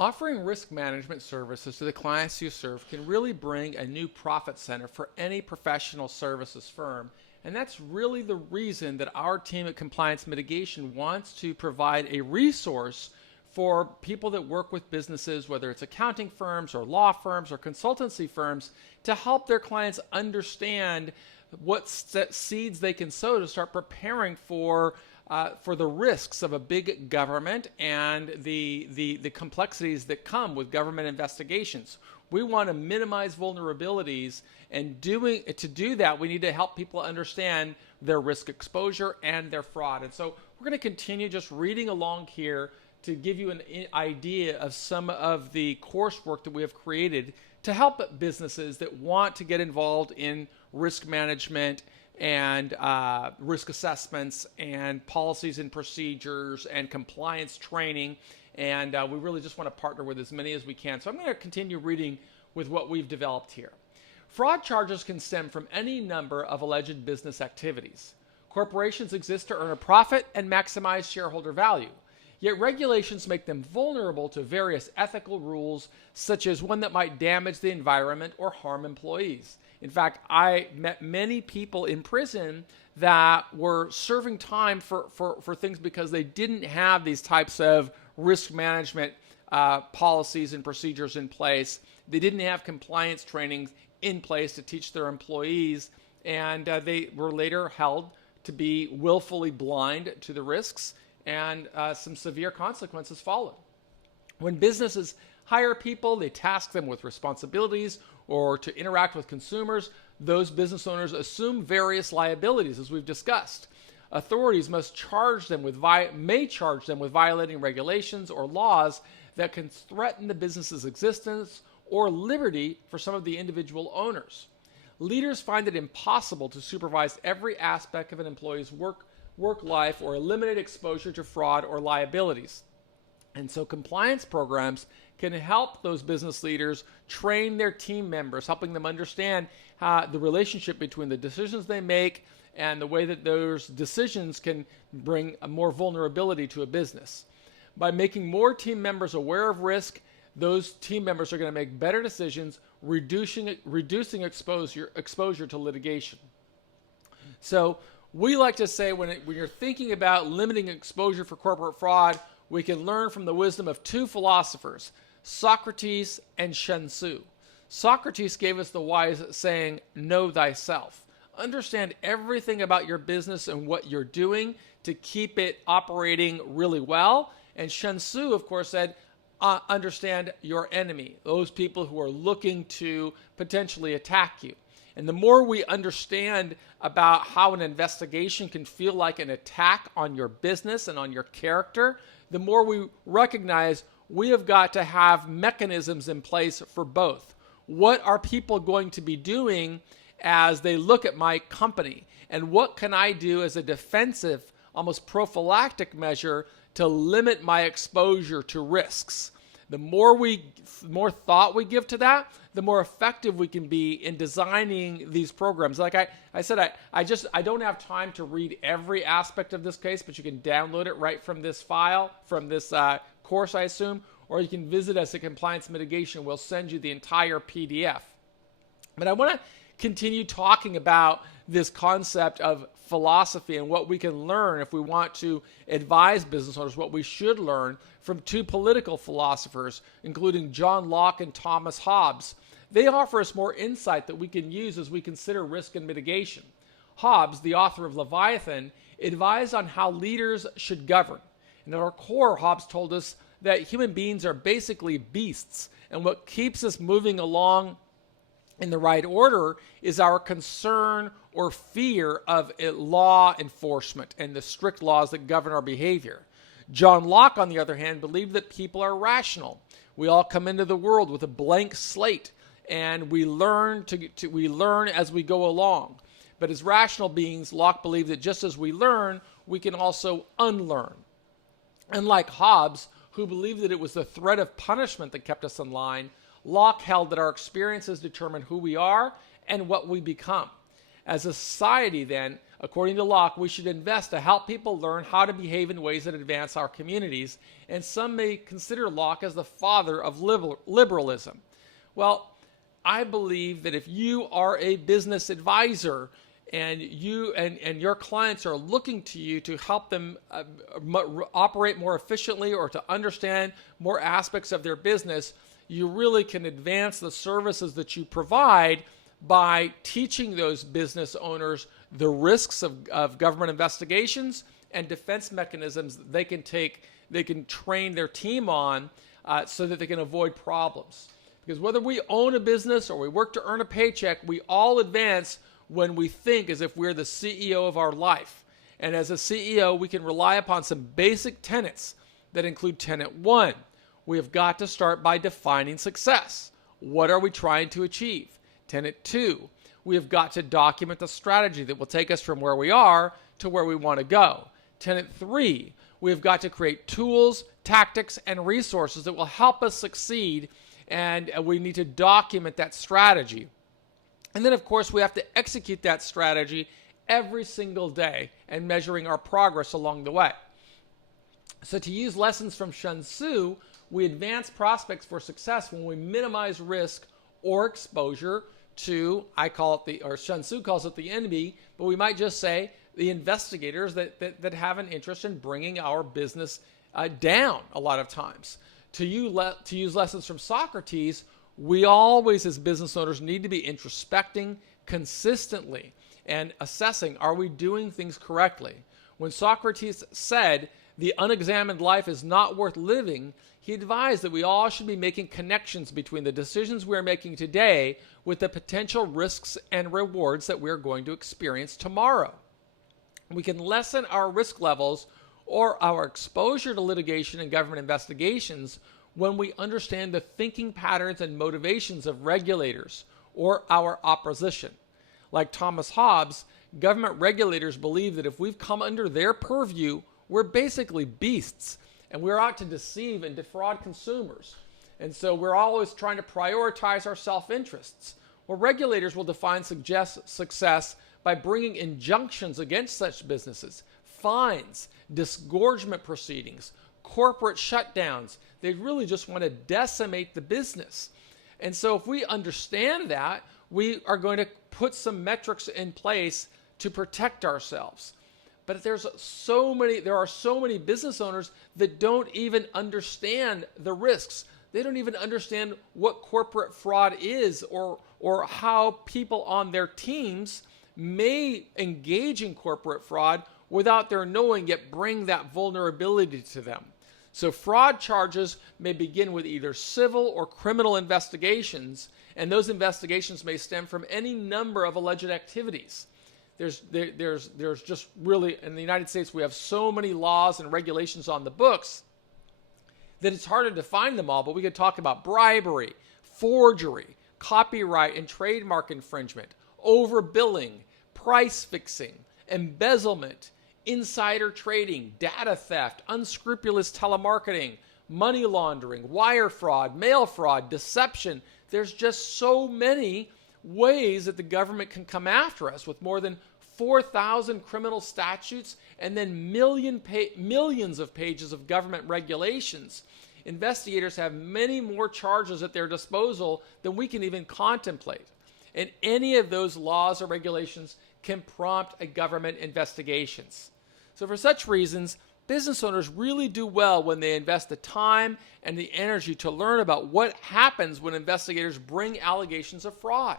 Offering risk management services to the clients you serve can really bring a new profit center for any professional services firm. And that's really the reason that our team at Compliance Mitigation wants to provide a resource for people that work with businesses, whether it's accounting firms or law firms or consultancy firms, to help their clients understand what seeds they can sow to start preparing for the risks of a big government and the complexities that come with government investigations. We want to minimize vulnerabilities, and to do that, we need to help people understand their risk exposure and their fraud. And so we're going to continue just reading along here to give you an idea of some of the coursework that we have created to help businesses that want to get involved in risk management and risk assessments and policies and procedures and compliance training. And we really just want to partner with as many as we can. So I'm going to continue reading with what we've developed here. Fraud charges can stem from any number of alleged business activities. Corporations exist to earn a profit and maximize shareholder value. Yet regulations make them vulnerable to various ethical rules, such as one that might damage the environment or harm employees. In fact, I met many people in prison that were serving time for things because they didn't have these types of risk management policies and procedures in place. They didn't have compliance trainings in place to teach their employees, and they were later held to be willfully blind to the risks, and some severe consequences followed. When businesses hire people, they task them with responsibilities or to interact with consumers. Those business owners assume various liabilities, as we've discussed. Authorities may charge them with violating regulations or laws that can threaten the business's existence or liberty for some of the individual owners. Leaders find it impossible to supervise every aspect of an employee's work life or eliminate exposure to fraud or liabilities. And so compliance programs can help those business leaders train their team members, helping them understand the relationship between the decisions they make and the way that those decisions can bring more vulnerability to a business. By making more team members aware of risk, those team members are going to make better decisions, reducing exposure to litigation. So we like to say when you're thinking about limiting exposure for corporate fraud, we can learn from the wisdom of two philosophers, Socrates and Sun Tzu. Socrates gave us the wise saying, know thyself. Understand everything about your business and what you're doing to keep it operating really well. And Sun Tzu, of course, said, understand your enemy, those people who are looking to potentially attack you. And the more we understand about how an investigation can feel like an attack on your business and on your character, the more we recognize we have got to have mechanisms in place for both. What are people going to be doing as they look at my company? And what can I do as a defensive, almost prophylactic measure to limit my exposure to risks? The more thought we give to that, the more effective we can be in designing these programs. Like I said, I don't have time to read every aspect of this case, but you can download it right from this file, from this course, I assume, or you can visit us at Compliance Mitigation. We'll send you the entire PDF. But I want to continue talking about this concept of philosophy and what we can learn if we want to advise business owners, what we should learn from two political philosophers, including John Locke and Thomas Hobbes. They offer us more insight that we can use as we consider risk and mitigation. Hobbes, the author of Leviathan, advised on how leaders should govern. And at our core, Hobbes told us that human beings are basically beasts, and what keeps us moving along in the right order is our concern or fear of law enforcement and the strict laws that govern our behavior. John Locke, on the other hand, believed that people are rational. We all come into the world with a blank slate, and we learn we learn as we go along. But as rational beings, Locke believed that just as we learn, we can also unlearn. Unlike Hobbes, who believed that it was the threat of punishment that kept us in line, Locke held that our experiences determine who we are and what we become. As a society, then, According to Locke, we should invest to help people learn how to behave in ways that advance our communities, and some may consider Locke as the father of liberalism. Well, I believe that if you are a business advisor and you and your clients are looking to you to help them operate more efficiently or to understand more aspects of their business, you really can advance the services that you provide by teaching those business owners the risks of government investigations and defense mechanisms that they can train their team on so that they can avoid problems. Because whether we own a business or we work to earn a paycheck, we all advance when we think as if we're the CEO of our life. And as a CEO, we can rely upon some basic tenets that include tenet 1. We have got to start by defining success. What are we trying to achieve? Tenet 2, we have got to document the strategy that will take us from where we are to where we want to go. Tenet 3, we have got to create tools, tactics, and resources that will help us succeed, and we need to document that strategy. And then, of course, we have to execute that strategy every single day and measuring our progress along the way. So to use lessons from Sun Tzu, we advance prospects for success when we minimize risk or exposure to, or Sun Tzu calls it the enemy, but we might just say the investigators that have an interest in bringing our business down a lot of times. To use lessons from Socrates, we always as business owners need to be introspecting consistently and assessing, are we doing things correctly? When Socrates said the unexamined life is not worth living, he advised that we all should be making connections between the decisions we are making today with the potential risks and rewards that we are going to experience tomorrow. We can lessen our risk levels or our exposure to litigation and government investigations when we understand the thinking patterns and motivations of regulators or our opposition. Like Thomas Hobbes, government regulators believe that if we've come under their purview, we're basically beasts, and we're out to deceive and defraud consumers. And so we're always trying to prioritize our self-interests. Well, regulators will define success by bringing injunctions against such businesses, fines, disgorgement proceedings, corporate shutdowns. They really just want to decimate the business. And so if we understand that, we are going to put some metrics in place to protect ourselves. But there are so many business owners that don't even understand the risks. They don't even understand what corporate fraud is or how people on their teams may engage in corporate fraud without their knowing, yet bring that vulnerability to them. So fraud charges may begin with either civil or criminal investigations, and those investigations may stem from any number of alleged activities. There's just really, in the United States, we have so many laws and regulations on the books that it's hard to define them all, but we could talk about bribery, forgery, copyright and trademark infringement, overbilling, price fixing, embezzlement, insider trading, data theft, unscrupulous telemarketing, money laundering, wire fraud, mail fraud, deception. There's just so many ways that the government can come after us with more than 4,000 criminal statutes and then millions of pages of government regulations. Investigators have many more charges at their disposal than we can even contemplate. And any of those laws or regulations can prompt a government investigations. So for such reasons, business owners really do well when they invest the time and the energy to learn about what happens when investigators bring allegations of fraud.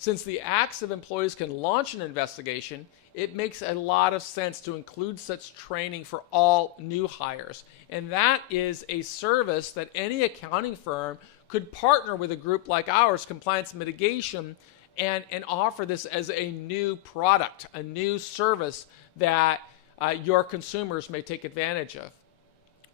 Since the acts of employees can launch an investigation, it makes a lot of sense to include such training for all new hires. And that is a service that any accounting firm could partner with a group like ours, Compliance Mitigation, and offer this as a new product, a new service that your consumers may take advantage of.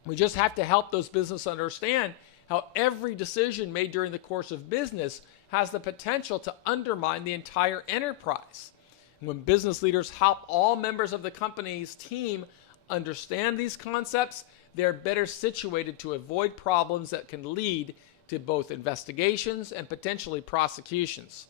We just have to help those businesses understand how every decision made during the course of business has the potential to undermine the entire enterprise. And when business leaders help all members of the company's team understand these concepts, they're better situated to avoid problems that can lead to both investigations and potentially prosecutions.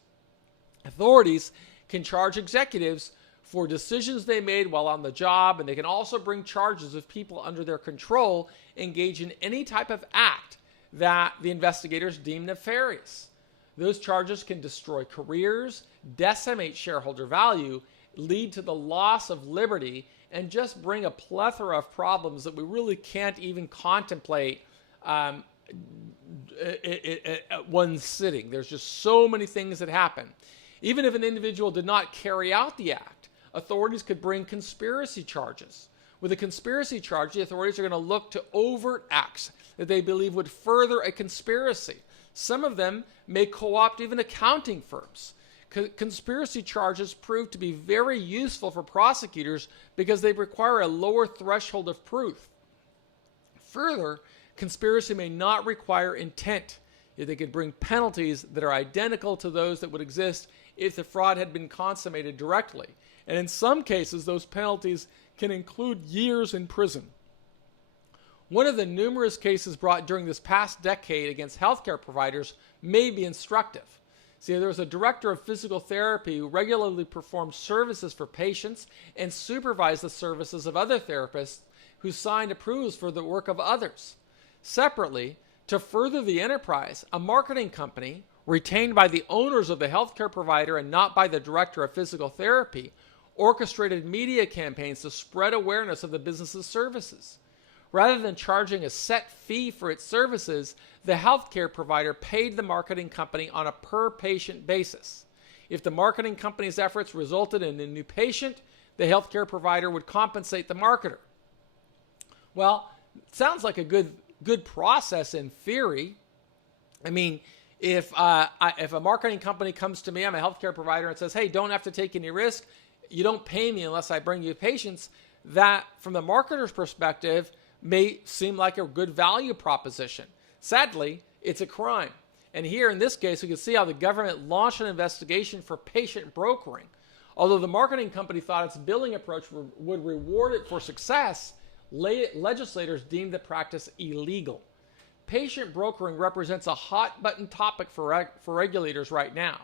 Authorities can charge executives for decisions they made while on the job, and they can also bring charges if people under their control engage in any type of act that the investigators deem nefarious. Those charges can destroy careers, decimate shareholder value, lead to the loss of liberty, and just bring a plethora of problems that we really can't even contemplate at one sitting. There's just so many things that happen. Even if an individual did not carry out the act, authorities could bring conspiracy charges. With a conspiracy charge, the authorities are going to look to overt acts that they believe would further a conspiracy. Some of them may co-opt even accounting firms. Conspiracy charges prove to be very useful for prosecutors because they require a lower threshold of proof. Further, conspiracy may not require intent. They could bring penalties that are identical to those that would exist if the fraud had been consummated directly. And in some cases, those penalties can include years in prison. One of the numerous cases brought during this past decade against healthcare providers may be instructive. See, there was a director of physical therapy who regularly performed services for patients and supervised the services of other therapists who signed approvals for the work of others. Separately, to further the enterprise, a marketing company retained by the owners of the healthcare provider and not by the director of physical therapy orchestrated media campaigns to spread awareness of the business's services. Rather than charging a set fee for its services, the healthcare provider paid the marketing company on a per-patient basis. If the marketing company's efforts resulted in a new patient, the healthcare provider would compensate the marketer. Well, it sounds like a good process in theory. I mean, if a marketing company comes to me, I'm a healthcare provider, and says, hey, don't have to take any risk, you don't pay me unless I bring you patients, that from the marketer's perspective may seem like a good value proposition. Sadly, it's a crime. And here in this case, we can see how the government launched an investigation for patient brokering. Although the marketing company thought its billing approach would reward it for success, legislators deemed the practice illegal. Patient brokering represents a hot-button topic for regulators right now.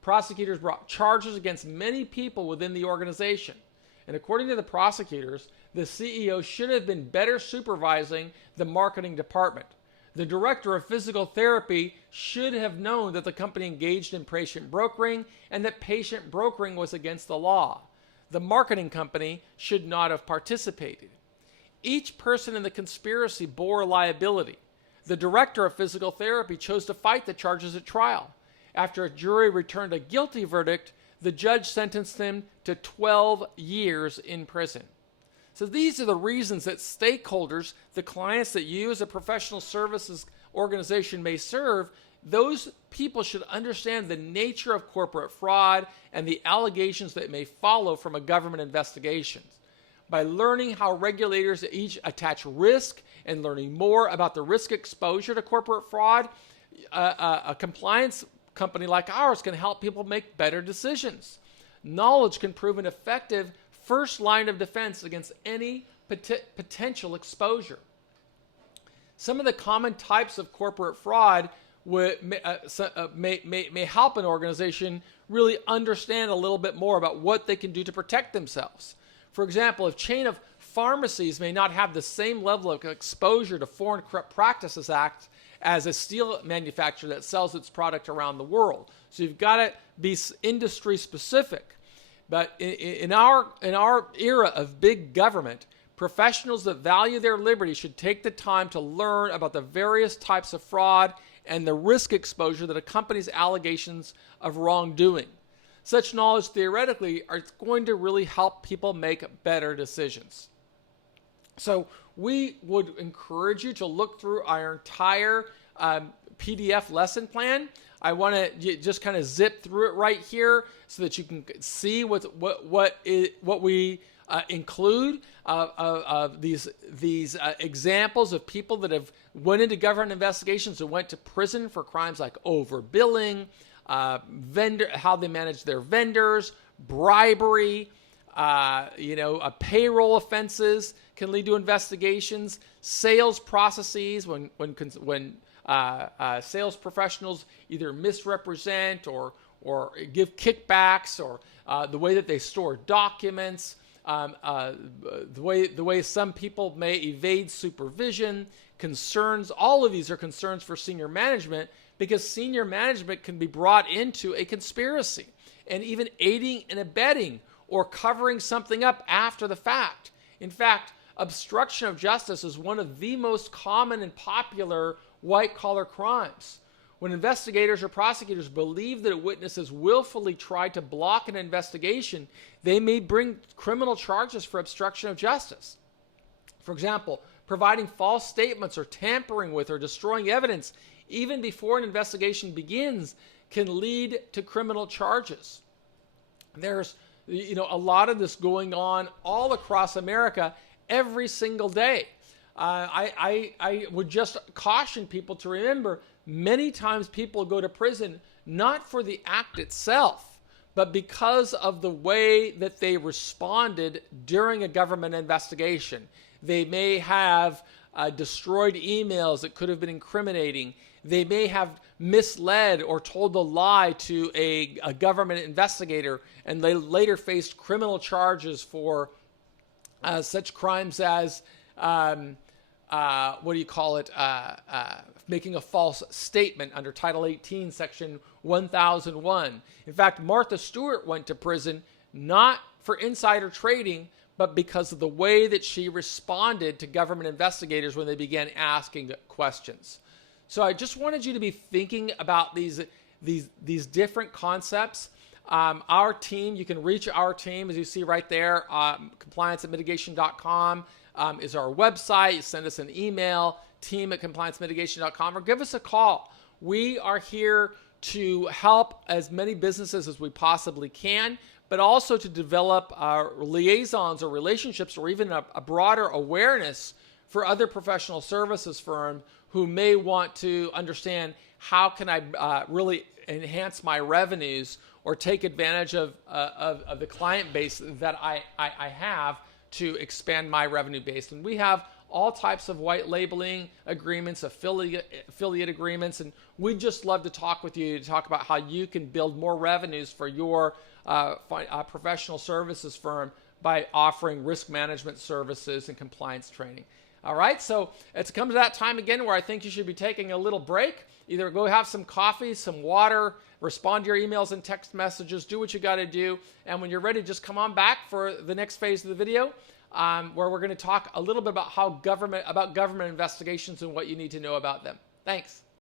Prosecutors brought charges against many people within the organization. And according to the prosecutors, the CEO should have been better supervising the marketing department. The director of physical therapy should have known that the company engaged in patient brokering and that patient brokering was against the law. The marketing company should not have participated. Each person in the conspiracy bore liability. The director of physical therapy chose to fight the charges at trial. After a jury returned a guilty verdict, the judge sentenced him to 12 years in prison. So these are the reasons that stakeholders, the clients that you as a professional services organization may serve, those people should understand the nature of corporate fraud and the allegations that may follow from a government investigation. By learning how regulators each attach risk and learning more about the risk exposure to corporate fraud, a compliance company like ours can help people make better decisions. Knowledge can prove an effective first line of defense against any potential exposure. Some of the common types of corporate fraud may help an organization really understand a little bit more about what they can do to protect themselves. For example, a chain of pharmacies may not have the same level of exposure to Foreign Corrupt Practices Act as a steel manufacturer that sells its product around the world. So you've got to be industry specific. But in our era of big government, professionals that value their liberty should take the time to learn about the various types of fraud and the risk exposure that accompanies allegations of wrongdoing. Such knowledge theoretically is going to really help people make better decisions. So we would encourage you to look through our entire PDF lesson plan. I want to just kind of zip through it right here so that you can see what we include of these examples of people that have went into government investigations and went to prison for crimes like overbilling, how they manage their vendors, bribery, payroll offenses can lead to investigations, sales processes when sales professionals either misrepresent or give kickbacks, or the way that they store documents, the way some people may evade supervision, concerns. All of these are concerns for senior management, because senior management can be brought into a conspiracy and even aiding and abetting or covering something up after the fact. In fact, obstruction of justice is one of the most common and popular white-collar crimes. When investigators or prosecutors believe that a witness has willfully tried to block an investigation, they may bring criminal charges for obstruction of justice. For example, providing false statements or tampering with or destroying evidence even before an investigation begins can lead to criminal charges. There's a lot of this going on all across America every single day. I would just caution people to remember, many times people go to prison not for the act itself, but because of the way that they responded during a government investigation. They may have destroyed emails that could have been incriminating. They may have misled or told a lie to a government investigator, and they later faced criminal charges for such crimes as making a false statement under Title 18, Section 1001. In fact, Martha Stewart went to prison not for insider trading, but because of the way that she responded to government investigators when they began asking questions. So I just wanted you to be thinking about these different concepts. Our team, you can reach our team, as you see right there, compliance@mitigation.com is our website. You send us an email, team@compliancemitigation.com, or give us a call. We are here to help as many businesses as we possibly can, but also to develop liaisons or relationships, or even a broader awareness for other professional services firms who may want to understand, how can I really enhance my revenues or take advantage of the client base that I have to expand my revenue base. And we have all types of white labeling agreements, affiliate agreements, and we'd just love to talk with you to talk about how you can build more revenues for your professional services firm by offering risk management services and compliance training. All right, so it's come to that time again where I think you should be taking a little break. Either go have some coffee, some water, respond to your emails and text messages, do what you got to do, and when you're ready, just come on back for the next phase of the video, where we're going to talk a little bit about government investigations and what you need to know about them. Thanks.